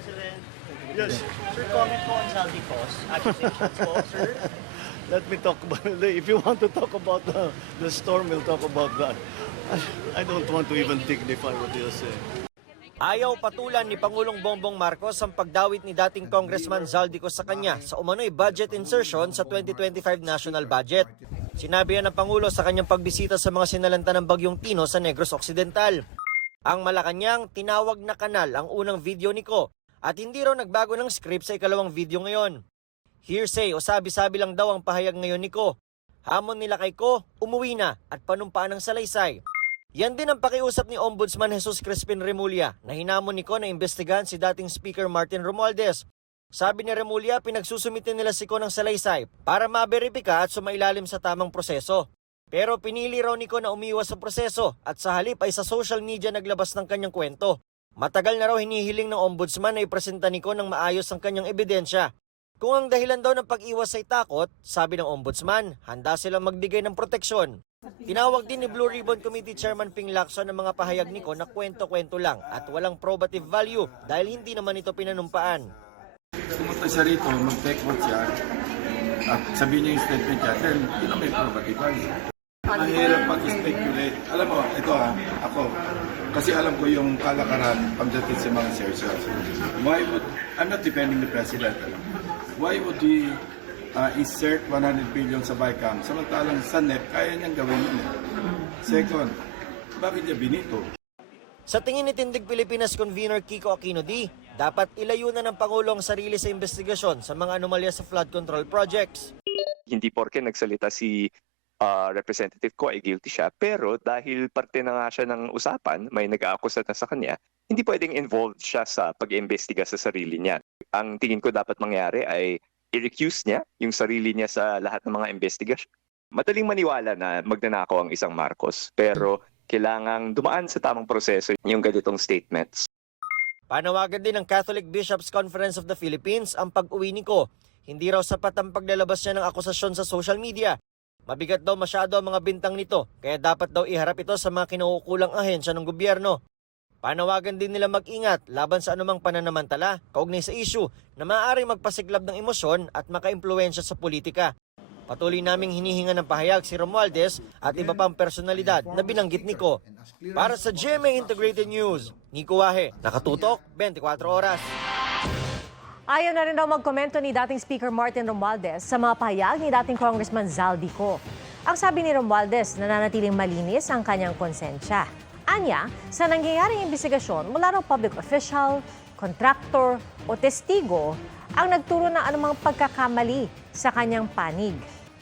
President. Yes. Sir, comment po on Zaldicos. Accusations po, sir. Let me talk about if you want to talk about the storm, we'll talk about that. I don't want to even dignify what you say. Ayaw patulan ni Pangulong Bongbong Marcos ang pagdawit ni dating Congressman Zaldicos sa kanya sa umano'y budget insertion sa 2025 national budget. Sinabi yan ng Pangulo sa kanyang pagbisita sa mga sinalanta ng Bagyong Tino sa Negros Occidental. Ang Malacanang tinawag na kanal ang unang video ni Ko at hindi raw nagbago ng script sa ikalawang video ngayon. Hearsay o sabi-sabi lang daw ang pahayag ngayon ni Ko. Hamon nila kay Ko, umuwi na at panumpaan ng salaysay. Yan din ang pakiusap ni Ombudsman Jesus Crispin Remulla na hinamon ni Ko na imbestigahan si dating Speaker Martin Romualdez. Sabi ni Remulla, pinagsusumitin nila si Ko ng salaysay para maberipika at sumailalim sa tamang proseso. Pero pinili raw ni Ko na umiwas sa proseso at sa halip ay sa social media naglabas ng kanyang kwento. Matagal na raw hinihiling ng Ombudsman na ipresenta ni Ko ng maayos ang kanyang ebidensya. Kung ang dahilan daw ng pag-iwas ay takot, sabi ng Ombudsman, handa silang magbigay ng proteksyon. Tinawag din ni Blue Ribbon Committee Chairman Ping Lacson ang mga pahayag ni Ko na kwento-kwento lang at walang probative value dahil hindi naman ito pinanumpaan. Pumunta siya rito, mag-take out siya at sabihin niya yung statement niya, then yun ang may probative value. Mahirap mag-speculate. Alam mo, ito ako, kasi alam ko yung kalakaran pagdating sa mga shares. Why would, I'm not defending the president, why would he insert 100 billion sa BICAM samantalang sa NEP kaya niyang gawin yun. Second, bakit niya binito? Sa tingin ni Tindig Pilipinas Convener Kiko Aquino D, dapat ilayo na ng Pangulo ang sarili sa investigasyon sa mga anomalya sa flood control projects. Hindi porke nagsalita si Representative Ko ay guilty siya, pero dahil parte na nga siya ng usapan, may nag-aakusa na sa kanya, hindi pwedeng involved siya sa pag-imbestiga sa sarili niya. Ang tingin ko dapat mangyari ay i-recuse niya yung sarili niya sa lahat ng mga investigasyon. Madaling maniwala na magnanakaw ang isang Marcos, pero kailangang dumaan sa tamang proseso yung ganitong statements. Panawagan din ng Catholic Bishops Conference of the Philippines ang pag-uwi ni Ko. Hindi raw sapat ang paglalabas niya ng akusasyon sa social media. Mabigat daw masyado ang mga bintang nito, kaya dapat daw iharap ito sa mga kinukulang ahensya ng gobyerno. Panawagan din nila mag-ingat laban sa anumang pananamantala kaugnay sa issue na maaaring magpasiklab ng emosyon at makaimpluwensya sa politika. Patuloy naming hinihinga ng pahayag si Romualdez at iba pang personalidad na binanggit ni Ko. Para sa GMA Integrated News, Nico Wahe, nakatutok 24 oras. Ayaw na rin daw magkomento ni dating Speaker Martin Romualdez sa mga pahayag ni dating Congressman Zaldico. Ang sabi ni Romualdez, nananatiling malinis ang kanyang konsensya. Anya, sa nangyayaring investigasyon mula raw public official, contractor o testigo ang nagturo ng anumang pagkakamali sa kanyang panig.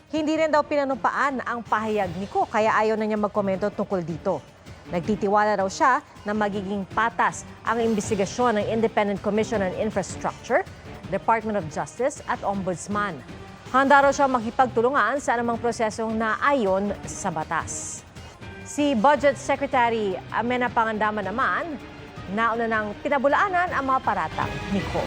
Hindi rin daw pinanumpaan ang pahayag ni Ko kaya ayaw na niya magkomento tungkol dito. Nagtitiwala raw siya na magiging patas ang investigasyon ng Independent Commission on Infrastructure, Department of Justice at Ombudsman. Handa raw siya makipagtulungan sa anumang prosesong naayon sa batas. Si Budget Secretary Amena Pangandaman naman, nauna nang pinabulaanan ang mga paratang ni Ko.